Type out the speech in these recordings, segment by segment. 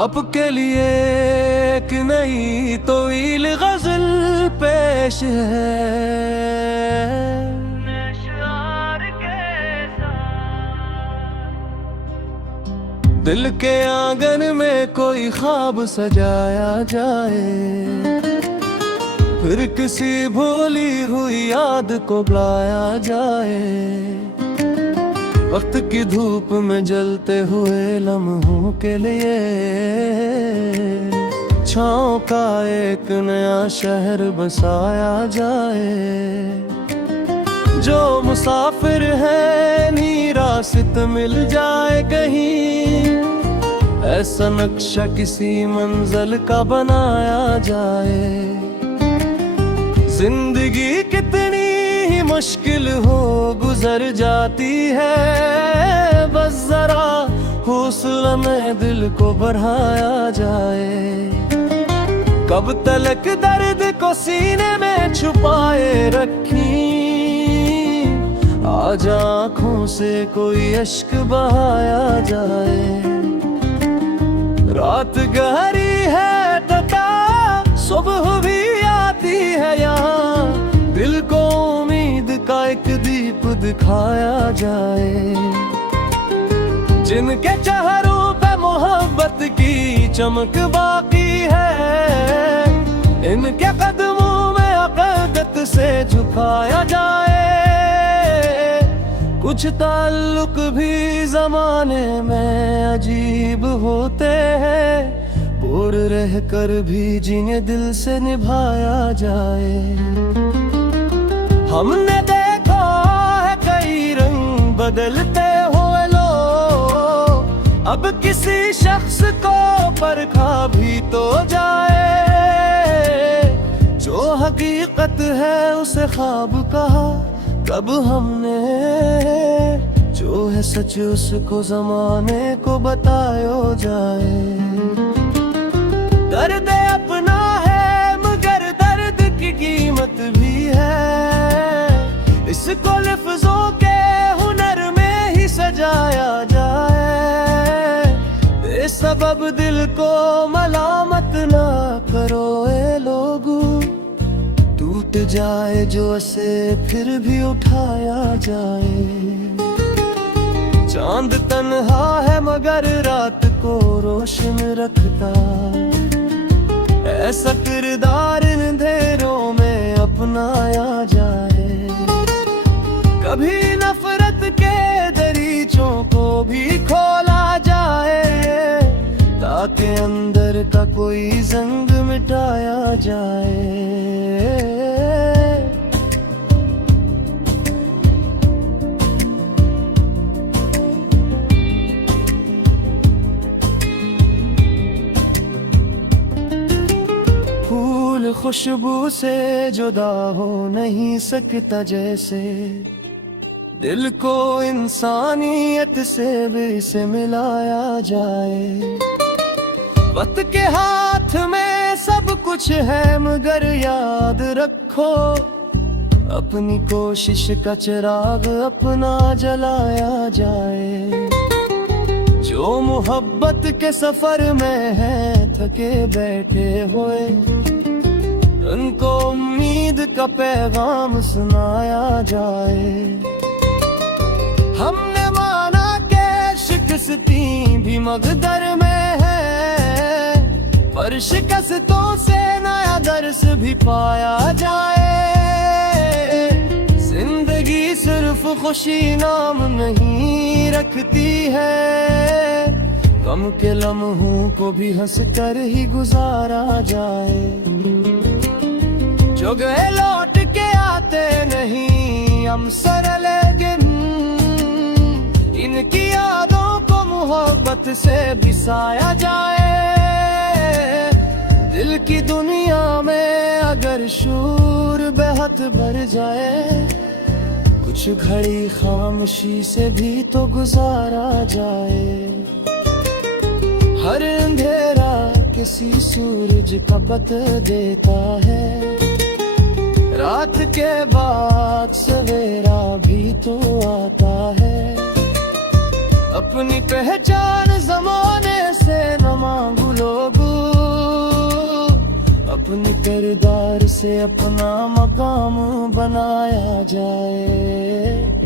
आपके लिए एक नई तवील गजल पेश है। दिल के आंगन में कोई ख्वाब सजाया जाए, फिर किसी भूली हुई याद को बुलाया जाए। वक्त की धूप में जलते हुए लम्हों के लिए छाँव का एक नया शहर बसाया जाए। जो मुसाफिर है नी रास्त मिल जाए कहीं, ऐसा नक्शा किसी मंजिल का बनाया जाए। जिंदगी कितनी ही मुश्किल हो गुजर जाती है, बस जरा हौसला में दिल को बढ़ाया जाए। कब तलक दर्द को सीने में छुपाए रखी, आज आँखों से कोई अश्क बहाया जाए। रात गहरी है तथा सुबह भी आती है यहाँ, दिल को उम्मीद का एक दीप दिखाया जाए। जिनके चेहरों पे मोहब्बत की चमक बाकी है, इनके कदमों में अक़ीदत से झुकाया जाए। कुछ ताल्लुक भी ज़माने में अजीब होते हैं, दूर रह कर भी जिन्हें दिल से निभाया जाए। हमने देखा है कई रंग बदलते हुए लोग, अब किसी शख्स को परखा भी तो जाए। जो हकीकत है उसे ख्वाब कहा कब हमने, जो है सच उसको जमाने को बताया जाए। दर्द अपना है मगर दर्द की कीमत भी है, इसको लफ्जों के हुनर में ही सजाया जाए। बेसबब दिल को मलामत ना करो ए लोगो, टूट जाए जो उसे फिर भी उठाया जाए। चांद तन्हा है मगर रात को रोशन रखता, ऐसा किरदार इन अंधेरों में अपनाया जाए। कभी नफरत के दरीचों को भी खोला जाए, ताकि अंदर का कोई जंग मिटाया जाए। फूल खुशबू से जुदा हो नहीं सकता जैसे, दिल को इंसानियत से भी से मिलाया जाए। वक्त के हाथ में सब कुछ है मगर याद रखो, अपनी कोशिश का चिराग अपना जलाया जाए। जो मोहब्बत के सफर में है थके बैठे हुए, उनको उम्मीद का पैगाम सुनाया जाए। हमने माना के शिकस्ती भी मकदर में है, पर शिकस्तों से नया दर्स भी पाया जाए। जिंदगी सिर्फ खुशी नाम नहीं रखती है, गम के लम्हों को भी हंस कर ही गुजारा जाए। जो गए लौट के आते नहीं हम सर, लेकिन इनकी यादों को मोहब्बत से बिसाया जाए। दिल की दुनिया में अगर शूर बेहद भर जाए, कुछ घड़ी खामोशी से भी तो गुजारा जाए। हर अंधेरा किसी सूरज का पत देता है, रात के बाद सवेरा भी तो आता है। अपनी पहचान जमाने से न मांगू लोगों, अपने किरदार से अपना मकाम बनाया जाए।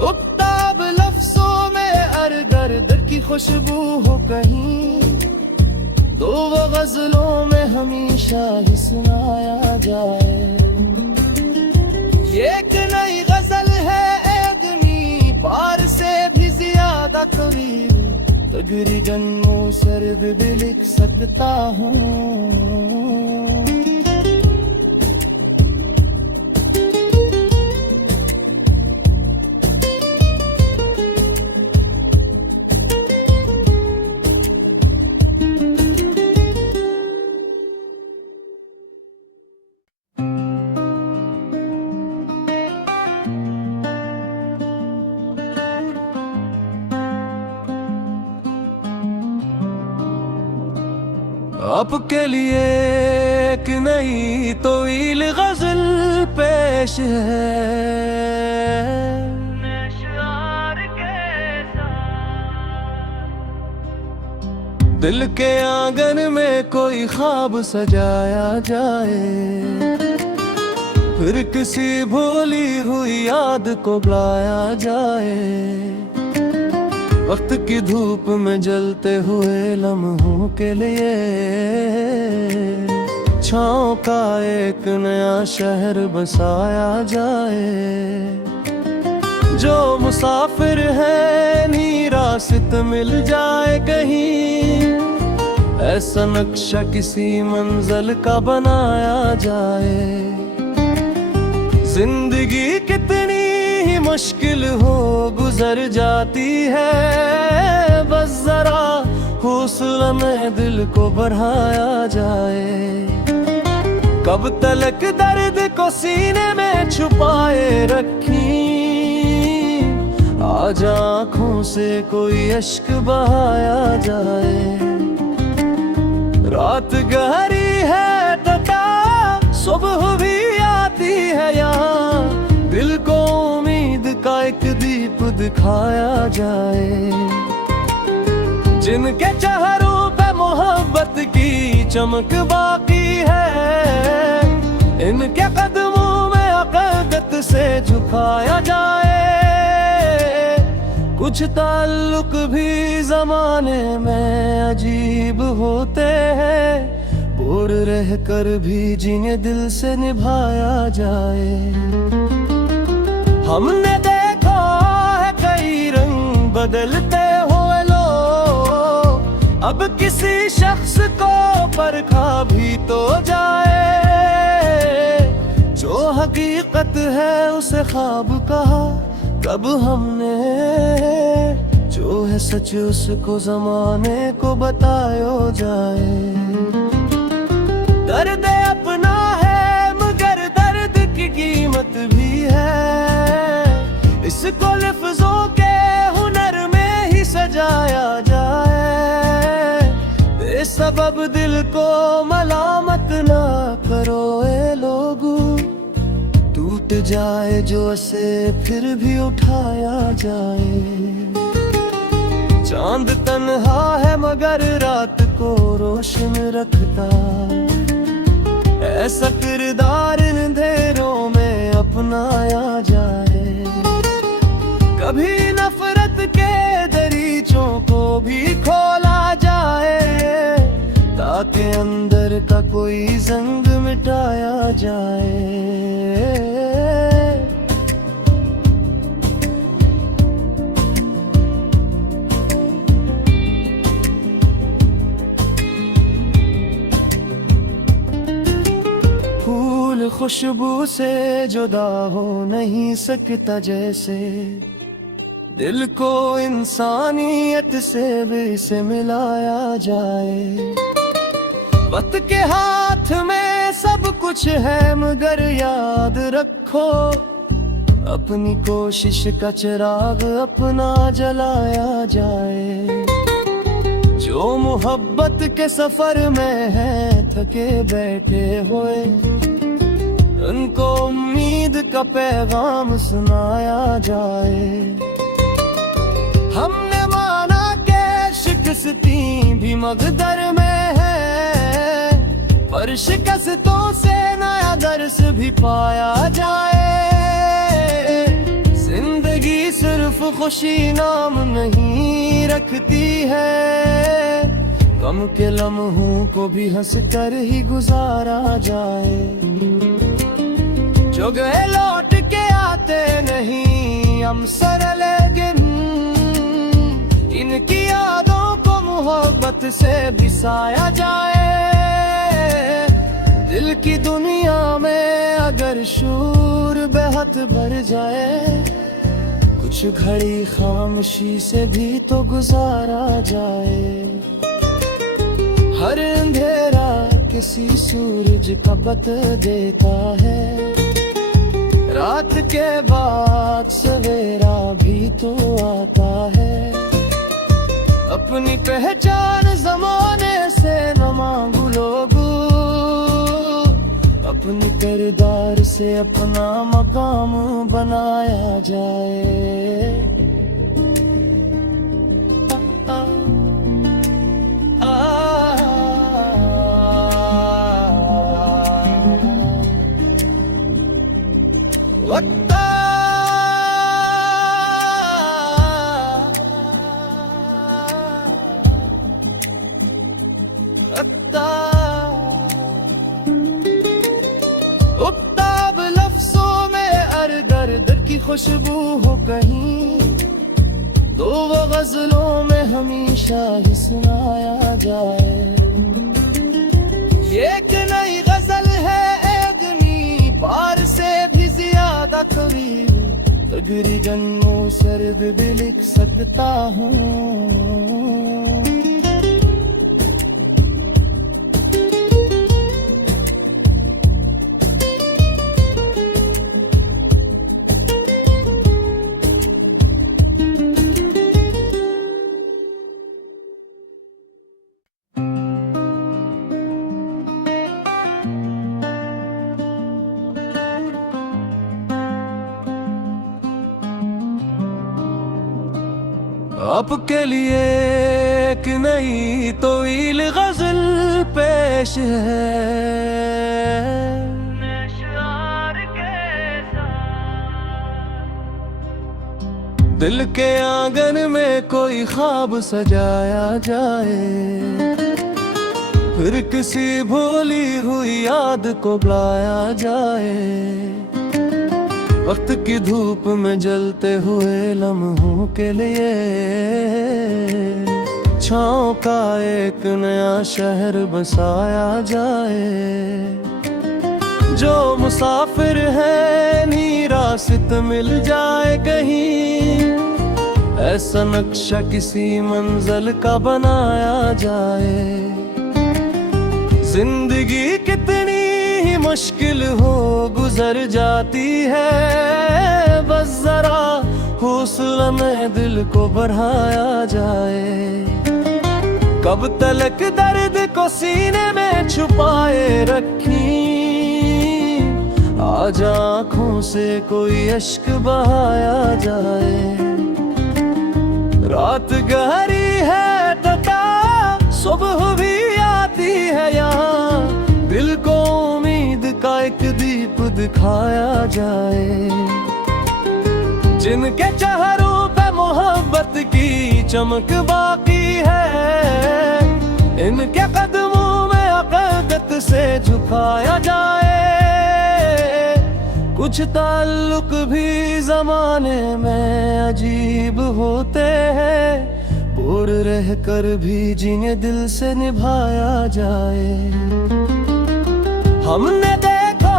उक्ताब लफ्जों में अर दर्द की खुशबू हो कहीं, तो वो गजलों में हमेशा ही सुनाया जाए। ये एक नई गजल है एदमी पार से भी ज्यादा कवि, तकरीबन मुसर्द भी लिख सकता हूँ। आपके लिए एक नई तवील गजल पेश है, नशआर के साथ दिल के आंगन में कोई ख्वाब सजाया जाए, फिर किसी भूली हुई याद को बुलाया जाए। वक्त की धूप में जलते हुए लम्हों के लिए छाँव का एक नया शहर बसाया जाए। जो मुसाफिर है नी रास्त मिल जाए कहीं, ऐसा नक्शा किसी मंजिल का बनाया जाए। जिंदगी कितनी ही मुश्किल हो गुजर जाती है, बस जरा हौसला में दिल को बढ़ाया जाए। कब तलक दर्द को सीने में छुपाए रखी, आज आँखों से कोई अश्क बहाया जाए। रात गहरी है तथा सुबह भी आती है यहाँ, दिल को उम्मीद का एक दीप दिखाया जाए। जिनके चेहरों पे मोहब्बत की चमक बाकी है, इनके कदमों में अक़ीदत से झुकाया जाए। कुछ ताल्लुक भी ज़माने में अजीब होते हैं, दूर रह कर भी जिन्हें दिल से निभाया जाए। हमने देखा है कई रंग बदलते हुए लोग, अब किसी शख्स को परखा भी तो जाए। जो हकीकत है उसे ख्वाब कहा कब हमने, जो है सच उसको जमाने को बतायो जाए। दर्द अपना है मगर दर्द की कीमत भी है, इसको लफ्जों के हुनर में ही सजाया जाए। बेसबब दिल को मलामत ना करो ए लोगों, टूट जाए जो उसे फिर भी उठाया जाए। चांद तन्हा है मगर रात को रोशन रखता, ऐसा किरदार इन अंधेरों में अपनाया जाए। कभी नफरत के दरीचों को भी खोला जाए, ताकि अंदर का कोई जंग मिटाया जाए। खुशबू से जुदा हो नहीं सकता जैसे, दिल को इंसानियत से भी इसे मिलाया जाए। वक्त के हाथ में सब कुछ है, मगर याद रखो अपनी कोशिश का चिराग अपना जलाया जाए। जो मोहब्बत के सफर में है थके बैठे हुए, उनको उम्मीद का पैगाम सुनाया जाए। हमने माना कि शिकस्ती भी मकदर में है, पर शिकस्तों से नया दर्स भी पाया जाए। जिंदगी सिर्फ खुशी नाम नहीं रखती है, गम के लम्हों को भी हंस कर ही गुजारा जाए। जो गए लौट के आते नहीं हम सर, लेकिन इनकी यादों को मोहब्बत से बिसाया जाए। दिल की दुनिया में अगर शूर बेहद भर जाए, कुछ घड़ी खामोशी से भी तो गुजारा जाए। हर अंधेरा किसी सूरज का बत देता है, रात के बाद सवेरा भी तो आता है। अपनी पहचान जमाने से न मांगू लोगू, अपने किरदार से अपना मकाम बनाया जाए। उक्ताब लफ्जों में अर दर्द की खुशबू हो कहीं, तो वो गजलों में हमेशा ही सुनाया जाए। ये एक नई गजल है एक मी पार से भी ज्यादा कभी, तकरीबन सर्द भी लिख सकता हूँ। आपके लिए एक नई तवील गजल पेश है, दिल के आंगन में कोई ख्वाब सजाया जाए, फिर किसी भूली हुई याद को बुलाया जाए। वक्त की धूप में जलते हुए लम्हों के लिए छाँव का एक नया शहर बसाया जाए। जो मुसाफिर है नी रास्त मिल जाए कहीं, ऐसा नक्शा किसी मंजिल का बनाया जाए। जिंदगी कितनी ही मुश्किल हो गुजर जाती है, बस जरा हौसला में दिल को बढ़ाया जाए। कब तलक दर्द को सीने में छुपाए रखी, आज आँखों से कोई अश्क बहाया जाए। रात गहरी है तथा सुबह भी आती है यहाँ, दिल को उम्मीद का एक दीप दिखाया जाए। जिनके चेहरों पे मोहब्बत की चमक बाकी है, इनके कदमों में अक़ीदत से झुकाया जाए। कुछ ताल्लुक भी ज़माने में अजीब होते हैं, दूर रह कर भी जिन्हें दिल से निभाया जाए। हमने देखा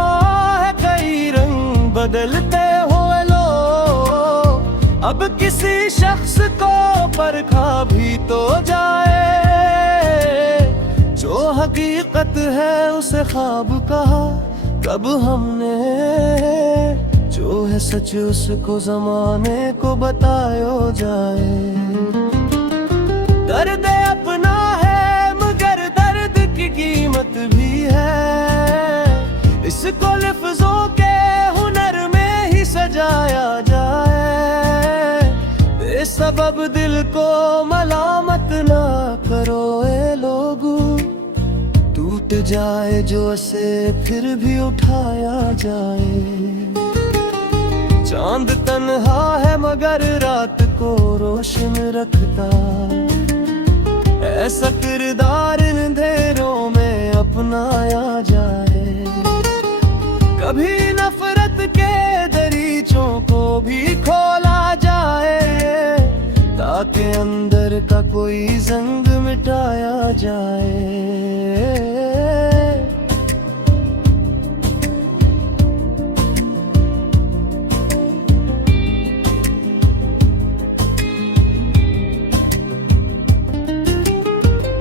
है कई रंग बदलते हुए लोग, अब किसी शख्स को परखा भी तो जाए। जो हकीकत है उसे ख्वाब कहा कब हमने, जो है सच उसको जमाने को बतायो जाए। दर्द अपना है मगर दर्द की कीमत भी है, इसको लफ्जों के हुनर में ही सजाया जाए। बेसबब दिल को मलामत ना करो ए लोगो, टूट जाए जो से फिर भी उठाया जाए। चांद तन्हा है मगर रात को रोशन रखता, ऐसा किरदार इन अंधेरों में अपनाया जाए। कभी नफरत के दरीचों को भी खोला जाए, ताकि अंदर का कोई जंग मिटाया जाए।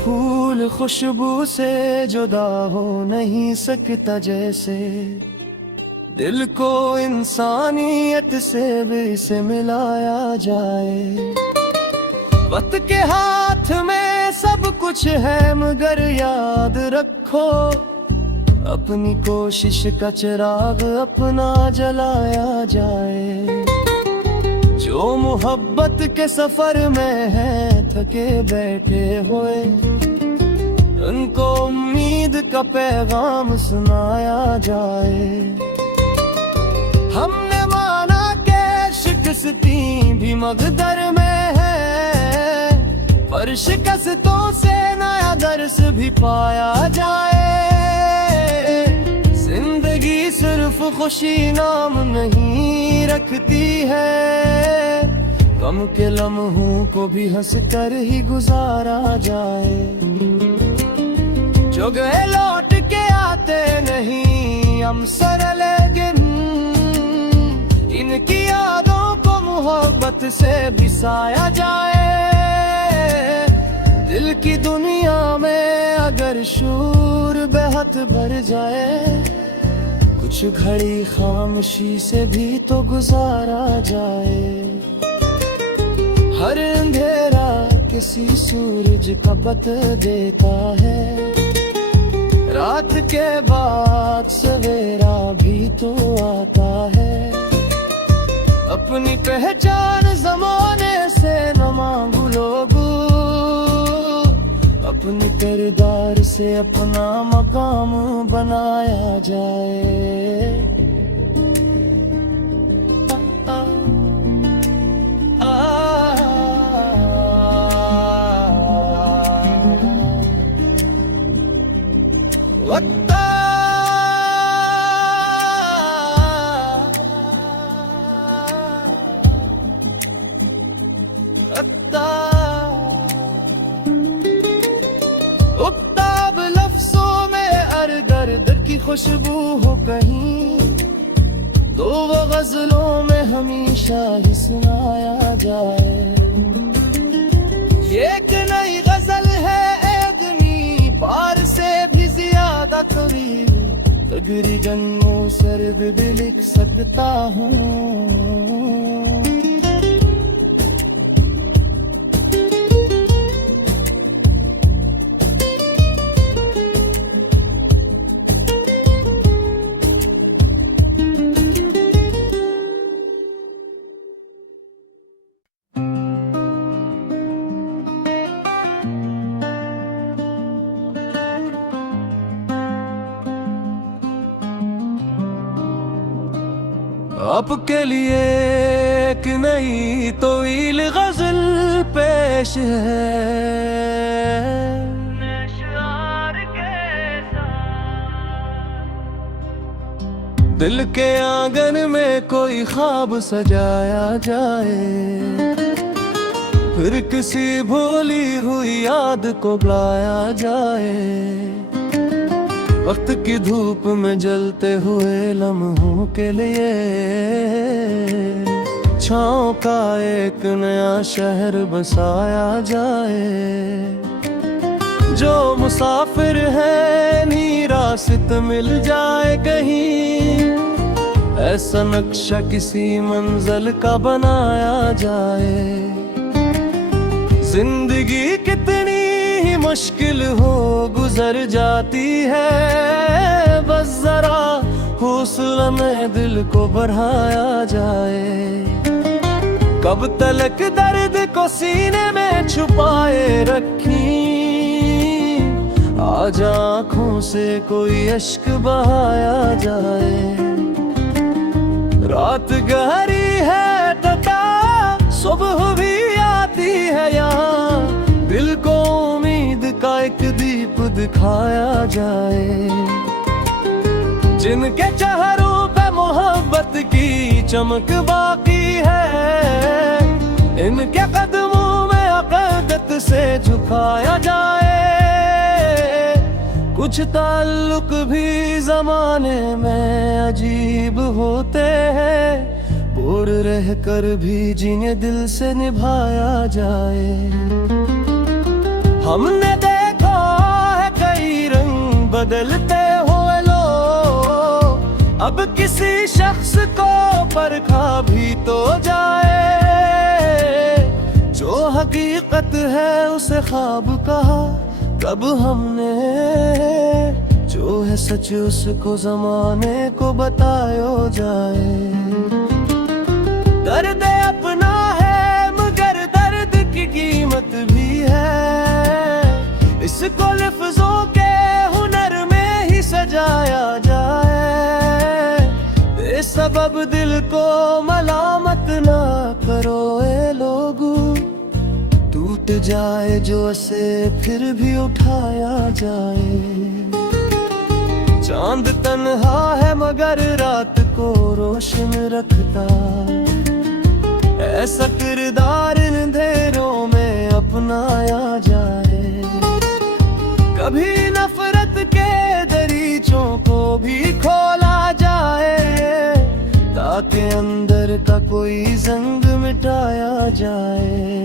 फूल खुशबू से जुदा हो नहीं सकता जैसे, दिल को इंसानियत से भी से मिलाया जाए। वक्त के हाथ में सब कुछ है मगर याद रखो, अपनी कोशिश का चिराग अपना जलाया जाए। जो मोहब्बत के सफर में है थके बैठे हुए, उनको उम्मीद का पैगाम सुनाया जाए। हमने माना कि शिकस्ती भी मकदर में है, पर शिकस्तों से नया दर्स भी पाया जाए। जिंदगी सिर्फ खुशी नाम नहीं रखती है, गम के लम्हों को भी हंस कर ही गुजारा जाए। जो गए लौट के आते नहीं हम सर, लेकिन इनकी यादों को मोहब्बत से बिसाया जाए। दिल की दुनिया में अगर शूर बेहद भर जाए, कुछ घड़ी खामोशी से भी तो गुजारा जाए। हर अंधेरा किसी सूरज का बत देता है, रात के बाद सवेरा भी तो आता है। अपनी पहचान जमाने से न मांगू लोगो, अपने किरदार से अपना मकाम बनाया जाए। उक्ताब लफ्जों में दर्द की खुशबू हो कहीं, तो वो गजलों में हमेशा ही सुनाया जाए। ये एक नई गजल है आदमी पार से भी ज्यादा कवि, तकरीबन सर्द भी लिख सकता हूँ। आपके लिए एक नई तवील गजल पेश है। दिल के आंगन में कोई ख्वाब सजाया जाए, फिर किसी भूली हुई याद को बुलाया जाए। वक्त की धूप में जलते हुए लम्हों के लिए छाँव का एक नया शहर बसाया जाए। जो मुसाफिर है नी रास्त मिल जाए कहीं, ऐसा नक्शा किसी मंजिल का बनाया जाए। जिंदगी कितनी ही मुश्किल हो गुजर जाती है, बस जरा हौसला में दिल को बढ़ाया जाए। कब तलक दर्द को सीने में छुपाए रखी, आज आँखों से कोई अश्क बहाया जाए। रात गहरी है तथा सुबह भी आती है यहाँ, दिल को उम्मीद का एक दीप दिखाया जाए। जिनके चेहरों पे मोहब्बत की चमक बाकी है, इनके कदमों में अक़ीदत से झुकाया जाए। कुछ ताल्लुक भी ज़माने में अजीब होते हैं, दूर रह कर भी जिन्हें दिल से निभाया जाए। हमने देखा है कई रंग बदलते हुए लोग, अब किसी शख्स को परखा भी तो जाए। जो हकीकत है उसे ख्वाब कहा कब हमने, जो है सच उसको जमाने को बतायो जाए। दर्द अपना है मगर दर्द की कीमत भी है, इसको लफ्जों के हुनर में ही सजाया जाए। बेसबब दिल को मलामत ना करो ए लोगो, टूट जाए जो उसे फिर भी उठाया जाए। चांद तन्हा है मगर रात को रोशन रखता, ऐसा किरदार इन अंधेरों में अपनाया जाए। कभी नफरत के दरीचों को भी खोला जाए, ताकि अंदर का कोई जंग मिटाया जाए।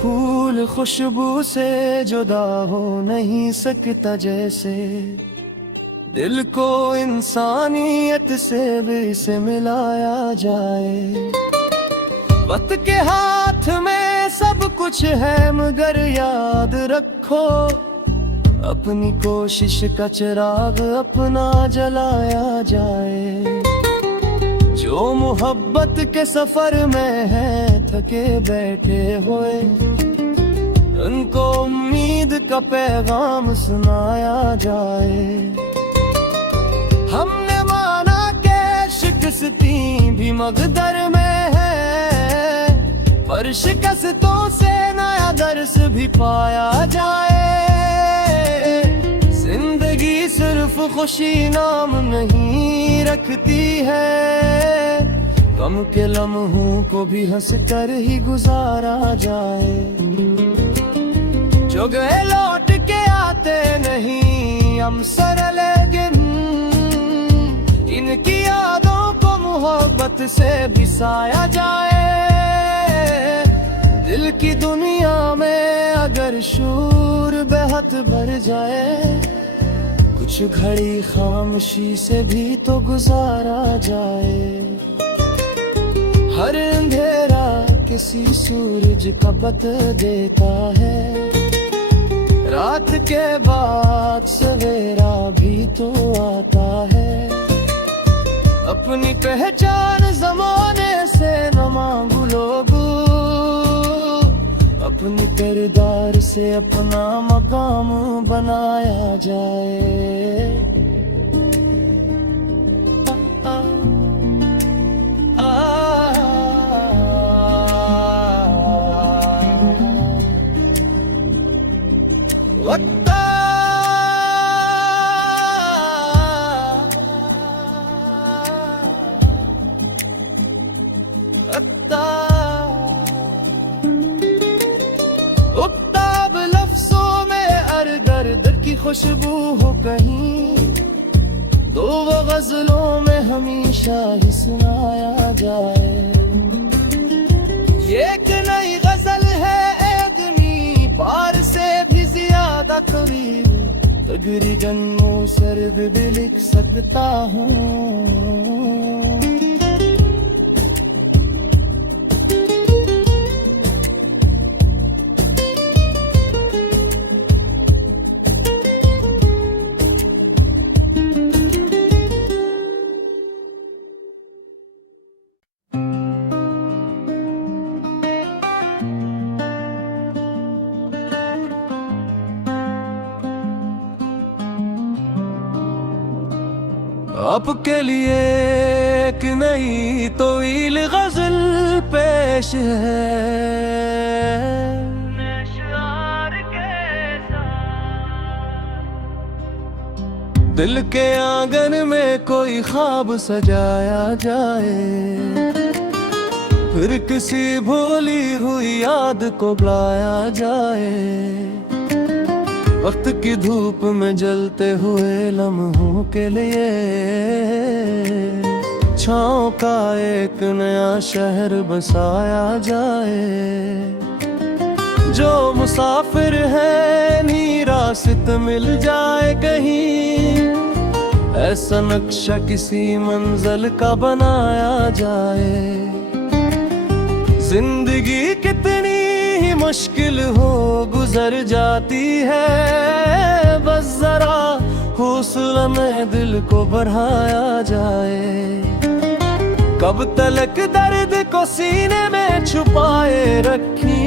फूल खुशबू से जुदा हो नहीं सकता जैसे, दिल को इंसानियत से भी से मिलाया जाए। वक्त के हाथ में सब कुछ है मगर याद रखो, अपनी कोशिश का चिराग अपना जलाया जाए। जो मोहब्बत के सफर में है थके बैठे हुए, उनको उम्मीद का पैगाम सुनाया जाए। हमने माना के शिकस्ती भी मकदर में है, पर शिकस्तों से नया दर्स भी पाया जाए। जिंदगी सिर्फ खुशी नाम नहीं रखती है, गम के लम्हों को भी हंस कर ही गुजारा जाए। जो गए लौट के आते नहीं हम सर, लेकिन इनकी यादों को मोहब्बत से बिसाया जाए। दिल की दुनिया में अगर शूर बेहद भर जाए, कुछ घड़ी खामोशी से भी तो गुजारा जाए। हर अंधेरा किसी सूरज का बत देता है, रात के बाद सवेरा भी तो आता है। अपनी पहचान जमाने से न मांगू लोगो, अपने किरदार से अपना मकाम बनाया जाए। खुशबू हो कहीं, तो वो गजलों में हमेशा ही सुनाया जाए। ये एक नई गजल है एदमी पार से भी ज्यादा कवि, तकरीबन सर्द भी लिख सकता हूँ। आपके लिए एक नई तवील गजल पेश है, दिल के आंगन में कोई ख्वाब सजाया जाए, फिर किसी भूली हुई याद को बुलाया जाए। वक्त की धूप में जलते हुए लम्हों के लिए छाँव का एक नया शहर बसाया जाए। जो मुसाफिर है नी रास्ते मिल जाए कहीं, ऐसा नक्शा किसी मंजिल का बनाया जाए। जिंदगी कितनी ही मुश्किल हो गुजर जाती है, बस जरा हौसला में दिल को बढ़ाया जाए। कब तलक दर्द को सीने में छुपाए रखी,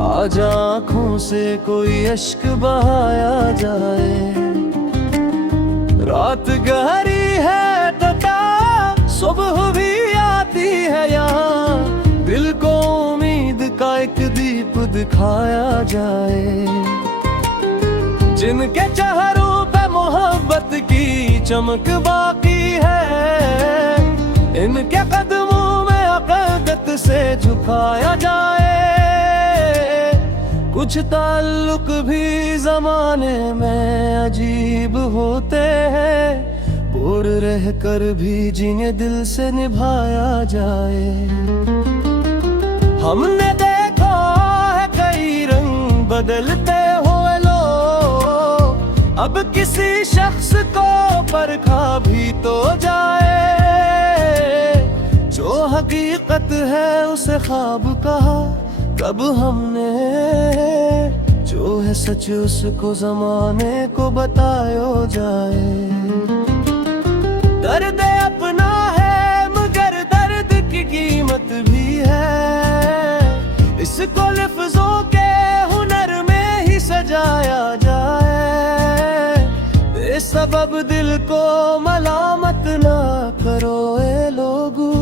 आज आँखों से कोई अश्क बहाया जाए। रात गहरी है तथा सुबह भी आती है यहाँ, दिल को उम्मीद का एक दीप दिखाया जाए। जिनके चेहरों पे मोहब्बत की चमक बाकी है, इनके कदमों में अक़ीदत से झुकाया जाए। कुछ ताल्लुक भी जमाने में अजीब होते हैं, दूर रह कर भी जिन्हें दिल से निभाया जाए। हमने देखा है कई रंग बदलते हुए लोग, अब किसी शख्स को परखा भी तो जाए। जो हकीकत है उसे ख्वाब कहा कब हमने, जो है सच उसको जमाने को बतायो जाए। दर्द अपना है मगर दर्द की कीमत भी है, इसको लफ्जों के हुनर में ही सजाया जाए। बेसबब दिल को मलामत ना करो ए लोगो,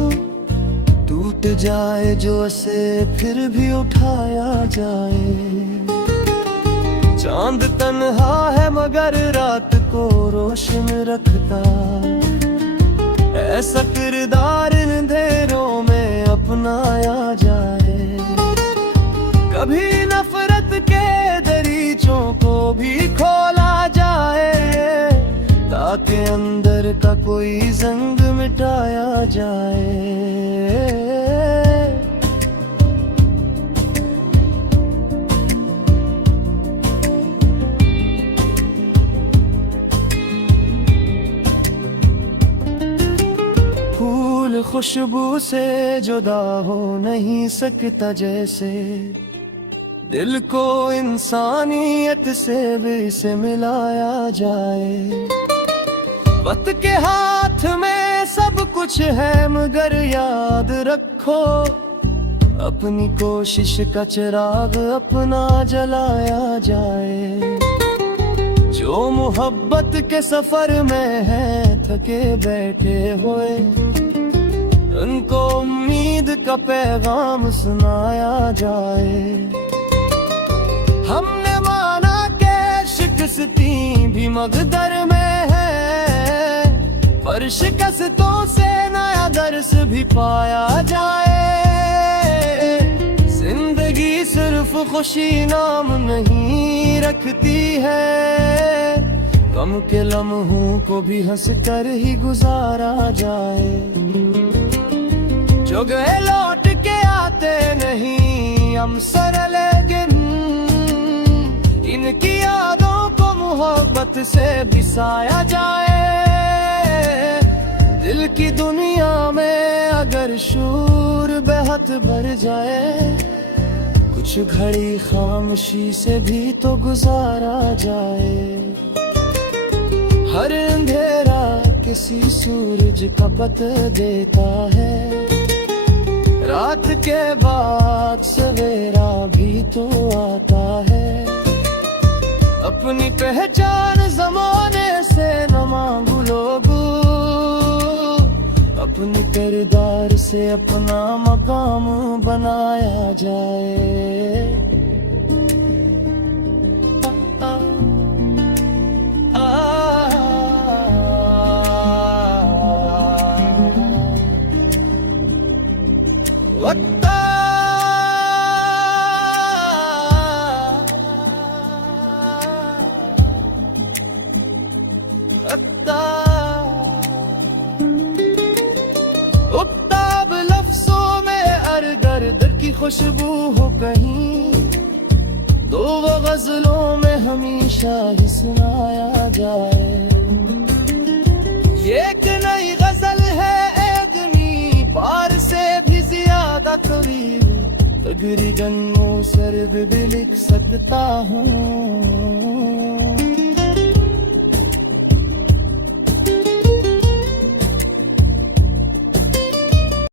टूट जाए जो उसे फिर भी उठाया जाए। चांद तन्हा है मगर रात को रोशन रखता, ऐसा किरदार इन अंधेरों में अपनाया जाए। कभी नफरत के दरीचों को भी खोला जाए, ताकि अंदर का कोई जंग मिटाया जाए। फूल खुशबू से जुदा हो नहीं सकता, जैसे दिल को इंसानियत से भी से मिलाया जाए। वक्त के हाथ में सब कुछ है मगर याद रखो, अपनी कोशिश का चिराग अपना जलाया जाए। जो मोहब्बत के सफर में है थके बैठे हुए, उनको उम्मीद का पैगाम सुनाया जाए। हमने माना कि शिकस्ती भी मकदर में है, पर शिकस्तों से नया दर्स भी पाया जाए। जिंदगी सिर्फ खुशी नाम नहीं रखती है, गम के लम्हों को भी हंस कर ही गुजारा जाए। जो गए लौट के आते नहीं, हम सरल लेकिन इनकी यादों को मोहब्बत से बिसाया जाए। दिल की दुनिया में अगर शूर बेहद भर जाए, कुछ घड़ी खामोशी से भी तो गुजारा जाए। हर अंधेरा किसी सूरज का पत देता है, रात के बाद सवेरा भी तो आता है। अपनी पहचान जमाने से न मांगू लोगों, अपने किरदार से अपना मकाम बनाया जाए। उक्ताब लफ्जों में अर दर्द की खुशबू हो कहीं, तो वो गजलों में हमेशा ही सुनाया जाए। ये एक नई गजल है एगनी पार से भी ज्यादा कवि, तगरी जन्मों सर्द भी लिख सकता हूँ।